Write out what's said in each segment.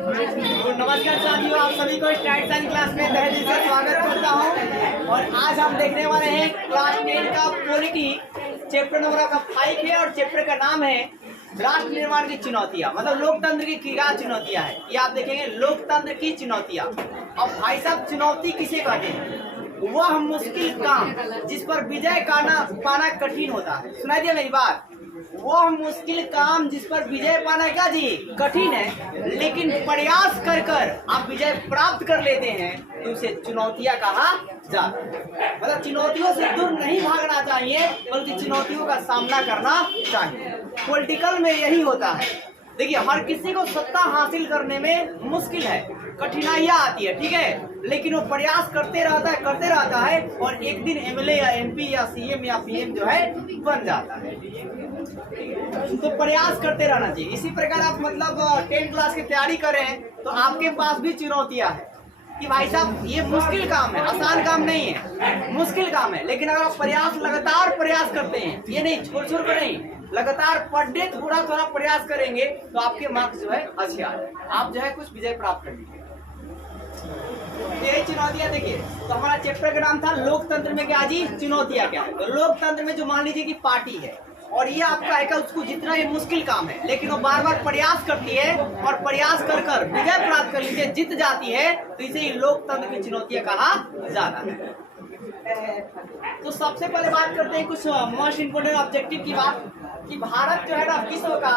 तो नमस्कार साथियों, आप सभी को स्टार्ट साइंस क्लास में तहे दिल से स्वागत करता हूं। और आज हम देखने वाले हैं क्लास 10 का पॉलिटी चैप्टर नंबर का 5 है और चैप्टर का नाम है राष्ट्र निर्माण की चुनौतियां, मतलब लोकतंत्र की क्या चुनौतियां हैं। ये आप देखेंगे लोकतंत्र की चुनौतियां। अब भाई साहब, चुनौती किसे कहते हैं? वह मुश्किल काम जिस पर विजय पाना कठिन होता है। सुनाई दिया मेरी बात? वह मुश्किल काम जिस पर विजय पाना क्या जी कठिन है, लेकिन प्रयास कर कर आप विजय प्राप्त कर लेते हैं तो उसे चुनौतियां कहा जाता है। मतलब चुनौतियों से दूर नहीं भागना चाहिए, बल्कि चुनौतियों का सामना करना चाहिए। पॉलिटिकल में यही होता है। देखिए, हर किसी को सत्ता हासिल करने में मुश्किल है, कठिनाइयां आती है, ठीक है, लेकिन वो प्रयास करते रहता है और एक दिन एमएलए या एमपी या सीएम या पीएम जो है बन जाता है। तो प्रयास करते रहना चाहिए। इसी प्रकार आप मतलब 10 क्लास की तैयारी कर रहे हैं तो आपके पास भी चुनौतियां हैं कि भाई साहब ये मुश्किल काम है, आसान काम नहीं है, मुश्किल काम है। लेकिन अगर आप लगातार प्रयास करते हैं, ये नहीं छोड़ कर नहीं, लगातार पर डे थोड़ा प्रयास करेंगे तो आपके मार्क्स जो है अच्छे आ जाए, आप जो है कुछ विजय प्राप्त कर लीजिए। यही चुनौतियां देखिए, तो हमारा चैप्टर का नाम था लोकतंत्र में क्या जी चुनौतियां क्या है। तो लोकतंत्र में जो मान लीजिए कि पार्टी है और ये आपका है उसको जितना ये मुश्किल काम है, लेकिन वो बार बार प्रयास करती है और प्रयास कर कर विजय प्राप्त कर लीजिए, जीत जाती है, तो इसे ही लोकतंत्र की चुनौतियां कहा जाता है। तो सबसे पहले बात करते हैं कुछ मोस्ट इम्पोर्टेंट ऑब्जेक्टिव की बात, कि भारत जो है ना विश्व का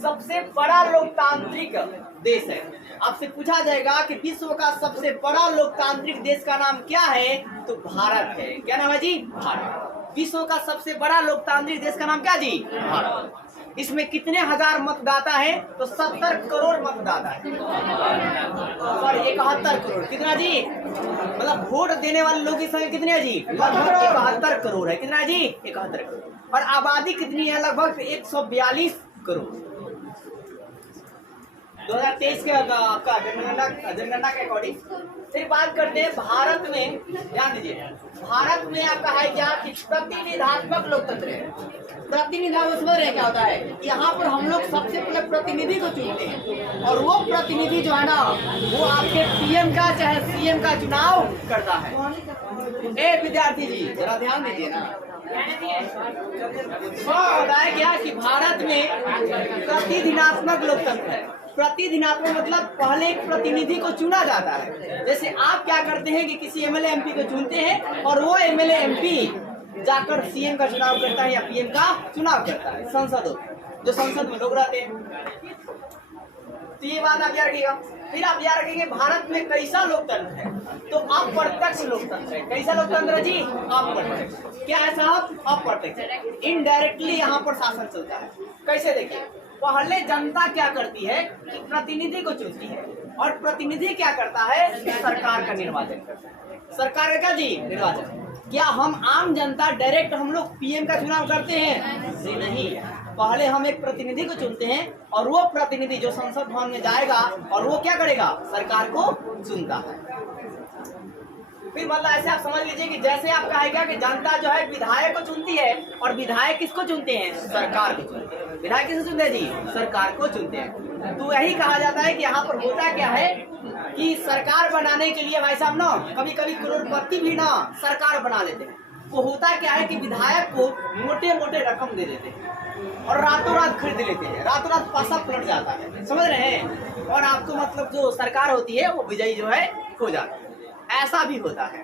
सबसे बड़ा लोकतांत्रिक देश है। आपसे पूछा जाएगा कि विश्व का सबसे बड़ा लोकतांत्रिक देश का नाम क्या है, तो भारत है। क्या नाम है जी? भारत। विश्व का सबसे बड़ा लोकतांत्रिक देश का नाम क्या जी? भारत। इसमें कितने हजार मतदाता है, तो 70 करोड़ मतदाता है, सॉरी 71 करोड़। कितना जी? मतलब वोट देने वाले लोगों की संख्या कितनी है जी? लगभग 71 करोड़ है। कितना जी? 71 करोड़। और आबादी कितनी है? लगभग 142 करोड़। 2023 के जनगणना के अकॉर्डिंग। फिर बात करते हैं भारत में, ध्यान दीजिए, भारत में आपका है क्या कि प्रतिनिधात्मक लोकतंत्र है। प्रतिनिधात्मक क्या होता है? यहाँ पर हम लोग सबसे पहले प्रतिनिधि को चुनते हैं और वो प्रतिनिधि जो है ना वो आपके पीएम का चाहे सीएम का चुनाव करता है। ए विद्यार्थी जी जरा ध्यान दीजिए ना, होता है क्या कि भारत में प्रतिनिधात्मक लोकतंत्र है। प्रतिनिधात्मक मतलब पहले एक प्रतिनिधि को चुना जाता है। जैसे आप क्या करते हैं कि किसी एमएलए एमपी को चुनते हैं और वो एमएलए एमपी जाकर सीएम का चुनाव करता है या पीएम का चुनाव करता है। संसद जो संसद में लोग रहते हैं, तो ये बात आप याद रखिएगा। फिर आप याद रखेंगे भारत में कैसा लोकतंत्र है, तो अप्रत्यक्ष लोकतंत्र है। कैसा लोकतंत्र है जी? अप्रत्यक्ष। क्या है साहब? अप्रत्यक्ष। इनडायरेक्टली यहाँ पर शासन चलता है। कैसे? देखिए, पहले जनता क्या करती है कि प्रतिनिधि को चुनती है और प्रतिनिधि क्या करता है? सरकार का निर्वाचन करता है। सरकार का जी निर्वाचन। क्या हम आम जनता डायरेक्ट हम लोग पीएम का चुनाव करते हैं? जी नहीं, पहले हम एक प्रतिनिधि को चुनते हैं और वो प्रतिनिधि जो संसद भवन में जाएगा और वो क्या करेगा? सरकार को चुनता है। फिर मतलब ऐसे आप समझ लीजिए कि जैसे आपका है क्या कि जनता जो है विधायक को चुनती है और विधायक किसको चुनते हैं? सरकार को चुनते हैं। विधायक किसको चुनते हैं जी? सरकार को चुनते हैं। तो यही कहा जाता है कि यहाँ पर होता क्या है कि सरकार बनाने के लिए भाई साहब ना कभी कभी करोड़पति भी ना सरकार बना लेते हैं। वो होता क्या है कि विधायक को मोटे मोटे रकम दे देते हैं और रातों रात खरीद लेते हैं, रातों रात पासा पलट जाता है, समझ रहे हैं, और आपको मतलब जो सरकार होती है वो विजयी जो है हो जाता है। ऐसा भी होता है।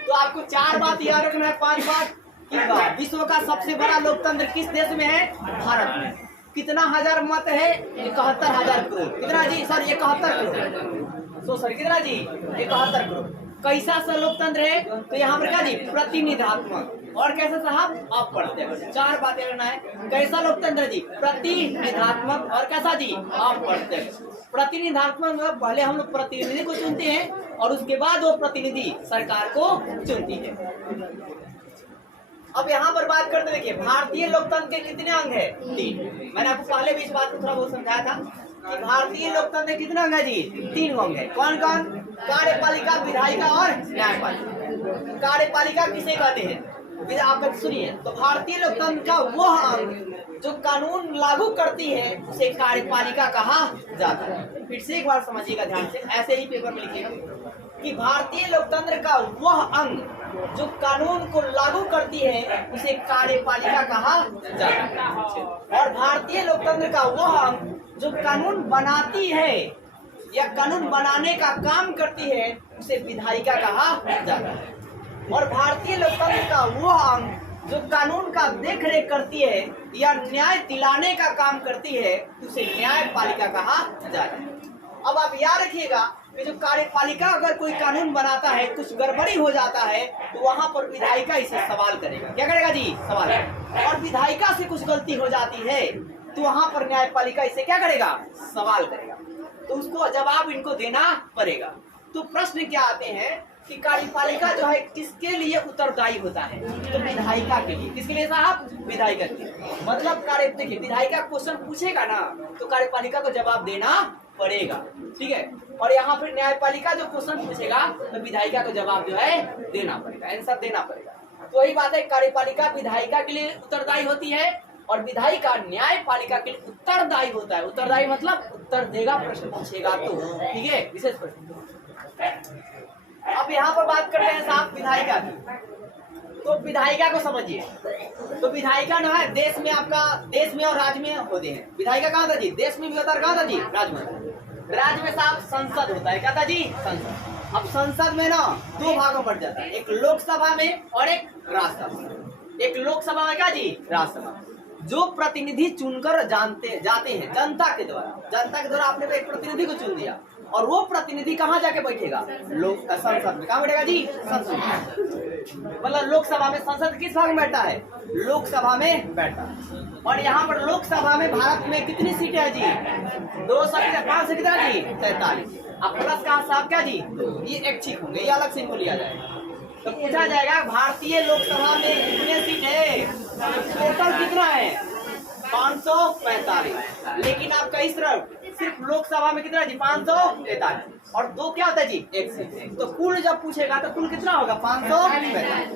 तो आपको 4 बात याद रखना है, 5 बात कि विश्व का सबसे बड़ा लोकतंत्र किस देश में है? भारत में। कितना हजार मत है? 71,000 करोड़। कितना जी? सर 71 करोड़। सो सर कितना जी? 71 करोड़। कैसा सा लोकतंत्र है? तो यहाँ पर क्या जी? प्रतिनिधात्मक। और कैसा साहब? अप्रत्यक्ष। 4 बातें करना है। कैसा लोकतंत्र जी? प्रतिनिधात्मक। और कैसा जी? अप्रत्यक्ष। प्रतिनिधात्मक में पहले हम लोग प्रतिनिधि को चुनते हैं और उसके बाद वो प्रतिनिधि सरकार को चुनती है। अब यहाँ पर बात करते, देखिए भारतीय लोकतंत्र के कितने अंग है? 3। मैंने आपको पहले भी इस बात को थोड़ा बहुत समझाया था कि भारतीय लोकतंत्र के कितने अंग है जी? 3 अंग है। कौन कौन? कार्यपालिका, विधायिका और न्यायपालिका। कार्यपालिका किसे कहते हैं? आप सुनिए, तो भारतीय लोकतंत्र का वह अंग जो कानून लागू करती है उसे कार्यपालिका कहा जाता है। फिर से एक बार समझिएगा ध्यान से, ऐसे ही पेपर में लिखिएगा कि भारतीय लोकतंत्र का वह अंग जो कानून को लागू करती है उसे कार्यपालिका कहा जाता है, और भारतीय लोकतंत्र का वह अंग जो कानून बनाती है या कानून बनाने का काम करती है उसे विधायिका कहा जाता है, और भारतीय लोकतंत्र का वह अंग जो कानून का देख रेख करती है या न्याय दिलाने का काम करती है उसे न्यायपालिका कहा जाता है। अब आप याद रखिएगा कि जो कार्यपालिका अगर कोई कानून बनाता है, कुछ गड़बड़ी हो जाता है तो वहां पर विधायिका इसे सवाल करेगा। क्या करेगा जी? सवाल। और विधायिका से कुछ गलती हो जाती है तो वहां पर न्यायपालिका इसे क्या करेगा? सवाल करेगा, तो उसको जवाब इनको देना पड़ेगा। तो प्रश्न क्या आते हैं कि कार्यपालिका जो है किसके लिए उत्तरदायी होता है? तो विधायिका के लिए। किसके लिए साहब? विधायिका के लिए। मतलब कार्य देखिए, विधायिका क्वेश्चन पूछेगा ना तो कार्यपालिका को जवाब देना पड़ेगा, ठीक है। और यहाँ पर न्यायपालिका जो क्वेश्चन पूछेगा तो विधायिका को जवाब जो है देना पड़ेगा, आंसर देना पड़ेगा। तो वही बात है, कार्यपालिका विधायिका के लिए उत्तरदायी होती है और विधायिका न्यायपालिका के लिए उत्तरदायी होता है। उत्तरदायी मतलब उत्तर देगा, प्रश्न पूछेगा तो, ठीक है, विशेष प्रश्न। अब यहाँ पर बात करते हैं साहब विधायिका की। तो विधायिका को समझिए, तो विधायिका जो है देश में आपका देश में और राज्य में होते हैं। विधायिका कहाँ था जी? देश में भी होता है, कहाँ था जी? राज्य में। राज्य में साहब संसद होता है, क्या था जी? संसद। अब संसद में ना दो भागों बढ़ जाता है, एक लोकसभा में और एक राज्यसभा। एक लोकसभा में क्या जी? राज्यसभा। जो प्रतिनिधि चुनकर जाते हैं जनता के द्वारा आपने एक प्रतिनिधि को चुन दिया और वो प्रतिनिधि कहाँ जाके बैठेगा? संसद में। कहाँ बैठेगा जी? संसद। मतलब लोकसभा में। संसद किस भाग में बैठा है? लोकसभा में बैठा है। और यहाँ पर लोकसभा में भारत में कितनी सीटें है जी? 205 से कितना जी? 43। अब प्लस का साहब क्या जी? ये एक ठीक होंगे, ये अलग से इनको लिया जाएगा। तो पूछा जाएगा भारतीय लोकसभा में कितने सीट है? टोटल कितना है? 545। लेकिन आपका इस तरफ सिर्फ लोकसभा में कितना जी? 543। और दो क्या होता है जी? एक सीट। तो कुल जब पूछेगा तो कुल कितना होगा? 545।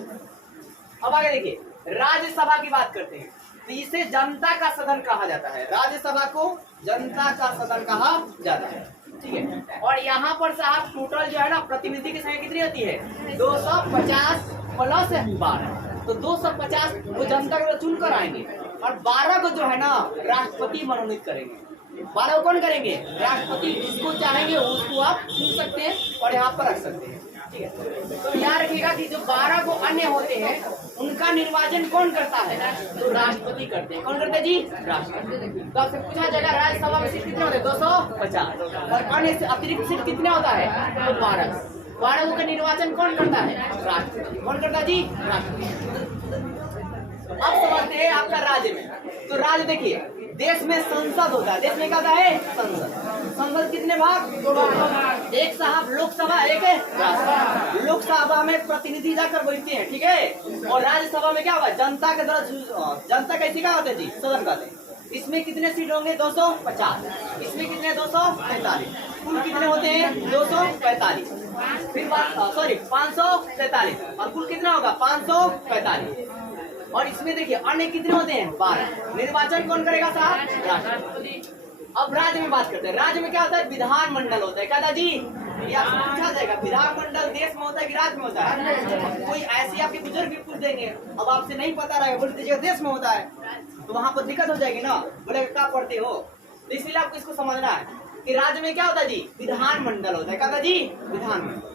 अब आगे देखिए, राज्यसभा की बात करते हैं तो इसे जनता का सदन कहा जाता है। राज्यसभा को जनता का सदन कहा जाता है, ठीक है। और यहाँ पर साहब टोटल जो है ना प्रतिनिधि की संख्या कितनी होती है? 250 प्लस 12। तो 250 वो जनता को चुन कर आएंगे और 12 को जो है ना राष्ट्रपति मनोनीत करेंगे। 12 को कौन करेंगे? राष्ट्रपति। जिसको चाहेंगे उसको आप चुन सकते हैं और यहाँ पर रख सकते हैं, ठीक है। तो याद रखिएगा कि जो 12 को अन्य होते हैं उनका निर्वाचन कौन करता है? तो राष्ट्रपति करते हैं। कौन करते हैं जी? राष्ट्रपति। तो आपसे पूछा जाएगा राज्यसभा में सीट कितने होते हैं? 250। और अन्य अतिरिक्त सीट कितने होता है? तो 12 का निर्वाचन कौन करता है? राष्ट्रपति। कौन करता है जी? राष्ट्रपति। अब समझते हैं आपका राज्य में। तो राज्य देखिए, देश में संसद होता है। देश में क्या होता है? संसद। संसद कितने भाग? 2 भाग। एक साहब लोकसभा, एक है राज्यसभा। लोकसभा में प्रतिनिधि जाकर बैठते हैं, ठीक है। और राज्यसभा में क्या होगा? जनता के द्वारा, जनता कैसी क्या होते हैं जी? सदन कहते हैं। इसमें कितने सीट होंगे? 250। इसमें कितने? 243। कुल कितने होते हैं? 245। फिर बात सॉरी 543। और कुल कितना होगा? 545। और इसमें देखिए अन्य कितने होते हैं? 12। निर्वाचन कौन करेगा साहब? राष्ट्रपति। अब राज्य में बात करते हैं। राज्य में क्या होता है? विधानमंडल होता है। क्या था जी? ये आपसे पूछा जाएगा, विधानमंडल देश में होता है कि राज्य में होता है? कोई ऐसी आपके बुजुर्ग भी पूछ देंगे, अब आपसे नहीं पता रहेगा, बोल दीजिएगा देश में होता है, तो वहां पर दिक्कत हो जाएगी ना, बोले क्या पढ़ते हो। तो इसलिए आपको इसको समझना है कि राज्य में क्या होता है जी? विधानमंडल होता है। क्या था जी? विधानमंडल।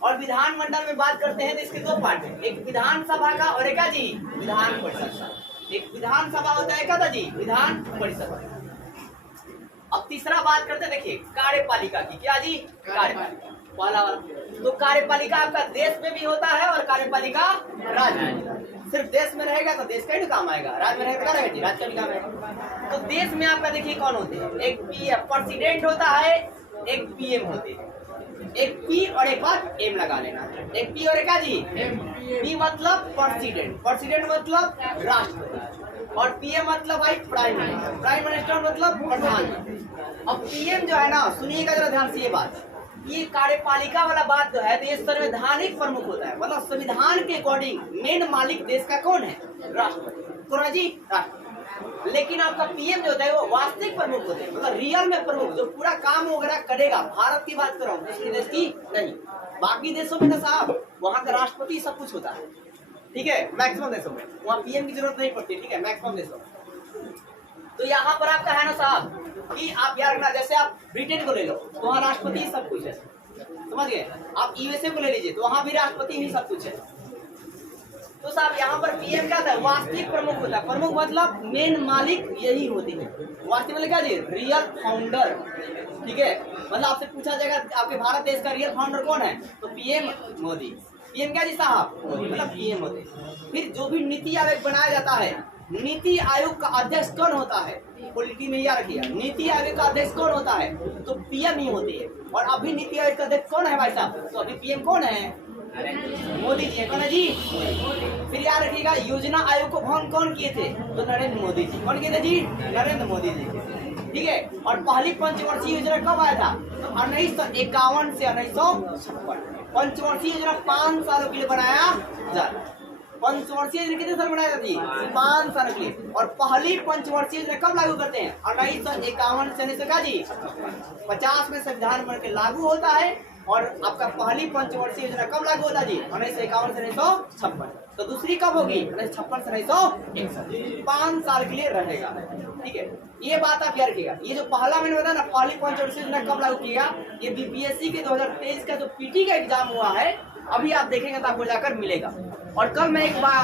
और विधानमंडल में बात करते हैं तो इसके दो पार्ट है, एक विधानसभा का और एक जी विधान परिषद का। एक विधानसभा होता है, क्या था जी? विधान परिषद। अब तीसरा बात करते हैं, देखिए कार्यपालिका की। क्या जी? कार्यपालिका पहला वाला। तो कार्यपालिका आपका देश में भी होता है और कार्यपालिका राज्य में। सिर्फ देश में रहेगा तो देश का ही काम आएगा, राज्य में रहेगा क्या रहेगा? राज्य का भी काम आएगा। तो देश में आपका देखिए कौन होते हैं? एक पीएम प्रेसिडेंट होता है, एक पीएम होते हैं। एक पी और एक बार एम लगा लेना। एक पी और एक जी एम। पी मतलब प्रेसिडेंट, प्रेसिडेंट मतलब राष्ट्रपति, और पीएम मतलब भाई प्राइम मिनिस्टर, प्राइम मिनिस्टर मतलब प्रधानमंत्री। अब पीएम जो है ना, सुनिएगा जरा ध्यान से ये बात, ये कार्यपालिका वाला बात जो है तो ये संवैधानिक प्रमुख होता है। मतलब संविधान के अकॉर्डिंग मेन मालिक देश का कौन है? राष्ट्रपति। कौन है जी? राष्ट्रपति। लेकिन आपका पीएम जो होता है वो वास्तविक प्रमुख होते हैं, मतलब रियल में प्रमुख, जो पूरा काम वगैरह करेगा। भारत की बात कर रहा हूँ, दूसरे देश की नहीं। बाकी देशों में ना साहब वहाँ का राष्ट्रपति सब कुछ होता है, ठीक है, मैक्सिमम देशों में वहाँ पीएम की जरूरत नहीं पड़ती, ठीक है, मैक्सिमम देशों में। तो यहाँ पर आपका है ना साहब कि आप यार ना, जैसे आप ब्रिटेन को ले लो तो वहाँ राष्ट्रपति सब कुछ है, समझ गए। आप यूएसए को ले लीजिए तो वहाँ भी राष्ट्रपति ही सब कुछ है। तो साहब यहाँ पर पीएम क्या था, वास्तविक प्रमुख होता है। प्रमुख मतलब मेन मालिक यही होती है। वास्तविक मतलब क्या जी, रियल फाउंडर, ठीक है। मतलब आपसे पूछा जाएगा आपके भारत देश का रियल फाउंडर कौन है, तो पीएम मोदी। पीएम क्या जी साहब, मतलब पीएम होते। फिर जो भी नीति आयोग बनाया जाता है, नीति आयोग का अध्यक्ष कौन होता है, पॉलिटी में याद रखिएगा, नीति आयोग का अध्यक्ष कौन होता है, तो पीएम ही होती है। और अभी नीति आयोग का अध्यक्ष कौन है भाई साहब, तो अभी पीएम कौन है, मोदी जी है। कौन है जी, फिर याद रखिएगा योजना आयोग को भंग कौन किए थे, तो नरेंद्र मोदी जी। कौन किए थे जी, नरेंद्र मोदी जी, ठीक है। और पहली पंचवर्षीय योजना कब आया था, तो 1951 से 1956। पंचवर्षीय योजना 5 सालों के लिए बनाया जाता। पंचवर्षीय योजना कितने साल बनाया था जी, 5 साल के लिए। और पहली पंचवर्षीय योजना कब लागू करते हैं, 1951 से 1950 में संविधान बन के लागू होता है। और आपका पहली पंचवर्षीय योजना कब लागू होता है जी, 1951 से 1956। तो दूसरी कब होगी, 1956 से 1961। 5 साल के लिए रहेगा, ठीक है। ये बात आप याद रखिएगा। ये जो पहला मैंने बताया ना, पहली पंचवर्षीय योजना कब लागू किया, ये बीपीएससी के 2023 का जो पीटी का एग्जाम हुआ है, अभी आप देखेंगे तो आपको जाकर मिलेगा। और कल मैं एक बार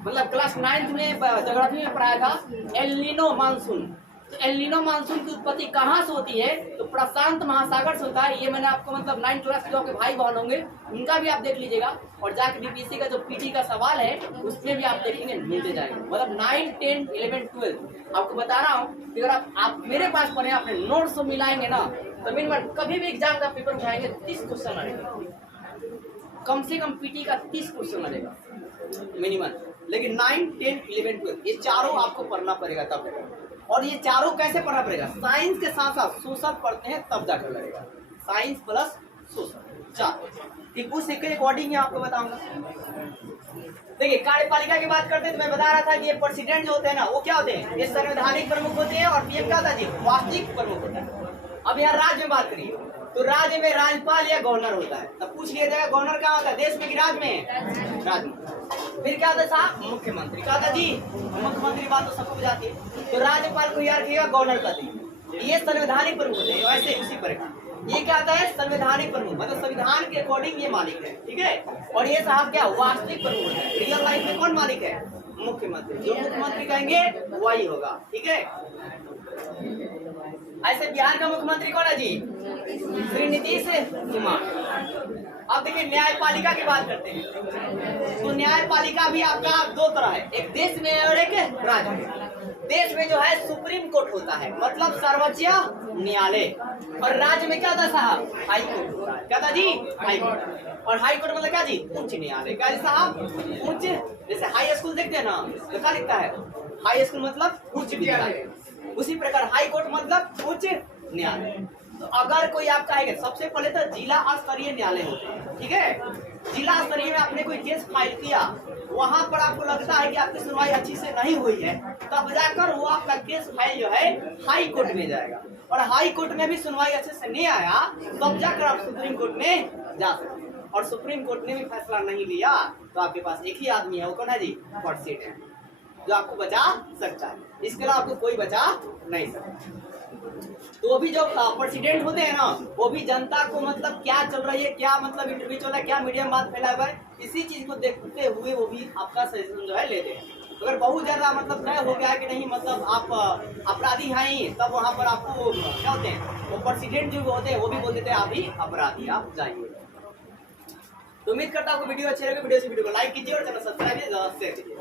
मतलब क्लास 9th में ज्योग्राफी में पढ़ाया था एल नीनो मानसून। तो एल नीनो मानसून की उत्पत्ति कहाँ से होती है, तो प्रशांत महासागर से होता है। ये मैंने आपको मतलब 9th क्लास के जो आपके भाई बहन होंगे उनका भी आप देख लीजिएगा। और जाके बीपीएससी का जो पीटी का सवाल है उसमें भी आप देखेंगे, मिलते जाएंगे। मतलब 9, 10, 11, 12 आपको बता रहा हूँ कि अगर आप मेरे पास पढ़े, अपने नोट्स मिलाएंगे ना, तो मिनिमम कभी भी एग्जाम का पेपर उठाएंगे 30 क्वेश्चन आएगा, कम से कम पीटी का 30 क्वेश्चन आएगा मिनिमम। लेकिन 9, 10, 11, 12 ये चारों आपको पढ़ना पड़ेगा तब। और ये चारों कैसे पढ़ना पड़ेगा, साइंस के साथ साथ सोशल पढ़ते हैं तब जाकर लगेगा। साइंस प्लस सोशल, चार। उस अकॉर्डिंग ही आपको बताऊंगा। देखिए कार्यपालिका की बात करते हैं तो मैं बता रहा था कि ये प्रेसिडेंट जो होते हैं ना, वो क्या होते हैं, ये संवैधानिक प्रमुख होते हैं। और पीएम क्या होता है जी, वास्तविक प्रमुख होता है। अब यहाँ राज्य में बात करिए तो राज्य में राज्यपाल या गवर्नर होता है। तब पूछ लिया जाएगा गवर्नर कहाँ होता है, देश में कि राज्य में, राज्य में। फिर क्या होता है साहब, मुख्यमंत्री। क्या होता है जी, मुख्यमंत्री, बात तो सबको जाती है। तो राज्यपाल को याद रखिएगा गवर्नर कहते हैं। ये संवैधानिक प्रमुख होते हैं। वैसे उसी प्रकार ये क्या होता है, संवैधानिक प्रमुख, मतलब संविधान के अकॉर्डिंग ये मालिक है, ठीक है। और ये साहब क्या वास्तविक प्रमुख है। रियल लाइफ में कौन मालिक है, मुख्यमंत्री। जो मुख्यमंत्री कहेंगे वही होगा, ठीक है। ऐसे बिहार का मुख्यमंत्री कौन है जी, श्री नीतीश कुमार। अब देखिए न्यायपालिका की बात करते हैं। तो न्यायपालिका भी आपका दो तरह है, एक देश में और एक राज्य में। देश में जो है सुप्रीम कोर्ट होता है, मतलब सर्वोच्च न्यायालय। और राज्य में क्या होता है साहब, हाई कोर्ट। क्या था जी, हाई कोर्ट। और हाई कोर्ट मतलब क्या जी, उच्च न्यायालय। क्या साहब, उच्च। जैसे हाई स्कूल देखते हैं ना, तो क्या लिखता है, हाई स्कूल मतलब उच्च विद्यालय। उसी प्रकार हाई कोर्ट मतलब उच्च न्यायालय। तो अगर कोई आप कहेगा, सबसे पहले तो जिला स्तरीय न्यायालय होते हैं, ठीक है। जिला स्तरीय में आपने कोई केस फाइल किया, वहां पर आपको लगता है कि आपकी सुनवाई अच्छी से नहीं हुई है, तब जाकर वो आपका केस फाइल जो है हाई कोर्ट में जाएगा। और हाई कोर्ट में भी सुनवाई अच्छे से नहीं आया, तब जाकर आप सुप्रीम कोर्ट में जा सकते हैं। और सुप्रीम कोर्ट ने भी फैसला नहीं लिया तो आपके पास एक ही आदमी है, वो कौन है जी, प्रेसिडेंट, जो आपको बचा सकता है। इसके अलावा आपको कोई बचा नहीं सकता। तो भी जो प्रेसिडेंट होते हैं ना, वो भी जनता को मतलब क्या चल रही है, क्या मतलब इंटरव्यू चल रहा है, क्या मीडिया में बात फैला हुआ है, इसी चीज को देखते हुए वो भी आपका सजेशन जो है लेते हैं। अगर बहुत ज्यादा मतलब तय हो गया है कि नहीं, मतलब आप अपराधी हैं, तब वहाँ पर आपको क्या होते हैं, वो प्रेसिडेंट जो होते हैं वो भी बोल देते हैं आप ही अपराधी, आप जाइए। तो उम्मीद करता हूँ वीडियो अच्छी लगे। वीडियो को लाइक कीजिए और चैनल सब्सक्राइब शेयर कीजिए।